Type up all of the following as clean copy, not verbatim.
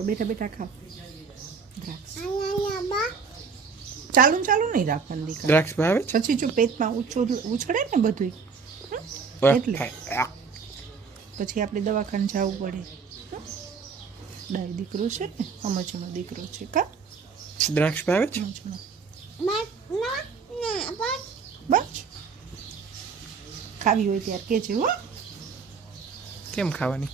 રાખો, બેઠા બેઠા ખાઓ દ્રાક્ષ. ચાલુ નહીં રાખવાનું દીકરા. દ્રાક્ષ ભાવે પછી જો પેટમાં ઉછળે ને બધું એટલે પછી આપણે દવાખાને જવું પડે. ડાય દીકરો છે ને, સમજણો દીકરો છે કા. દ્રાક્ષ ભાવે છે. બસ ખાવી હોય ત્યારે કેજે હો. કેમ ખાવાની?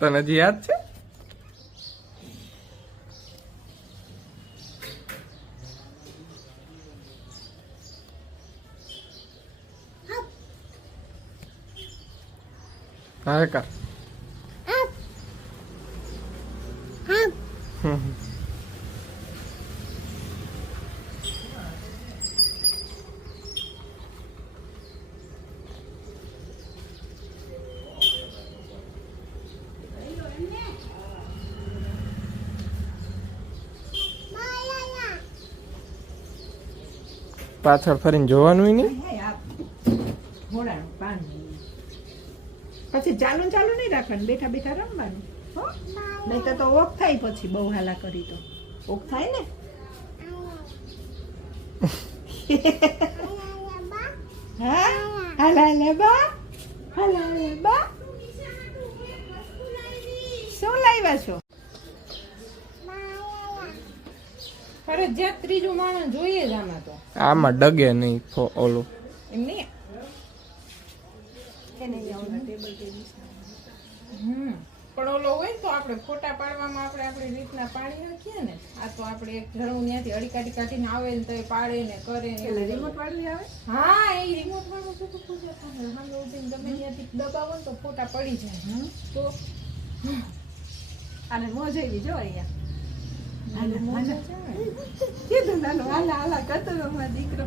તને હજી યાદ છે? હા કા પાછળ ફરીને જોવાનું નહીં. પછી ચાલુ નહીં રાખવાનું, બેઠા બેઠા રમવાનું હો. નહીં તો ઓફ થાય, પછી બહુ હાલા કરી તો ઓફ થાય ને. હા હાલા બા, હાલા બા. શું લાવ્યા છો? ફરજિયાત ત્રીજું માણસ જોઈએ જ આમાં તો. આમાં ડગે નહીં ઓલું એમ નહીં. પણ ઓલો હોય ને તો આપણે ફોટા પાડવામાં આપણે આપણી રીતના પાડી નાખીએ ને. આ તો આપણે એક ઘણું ત્યાંથી અડીકાટી કાઢીને આવે ને તો એ પાડે ને કરે ને. રિમોટ વાળું આવે. હા, એ રિમોટ વાળું શું તો પૂછે સામે ઉઠીને ગમે ત્યાંથી દબાવો ને તો ફોટા પડી જાય. તો આને મોજ આવી જો અહીંયા. કીધું નાનો હાલા હાલા કરતો અમારો દીકરો.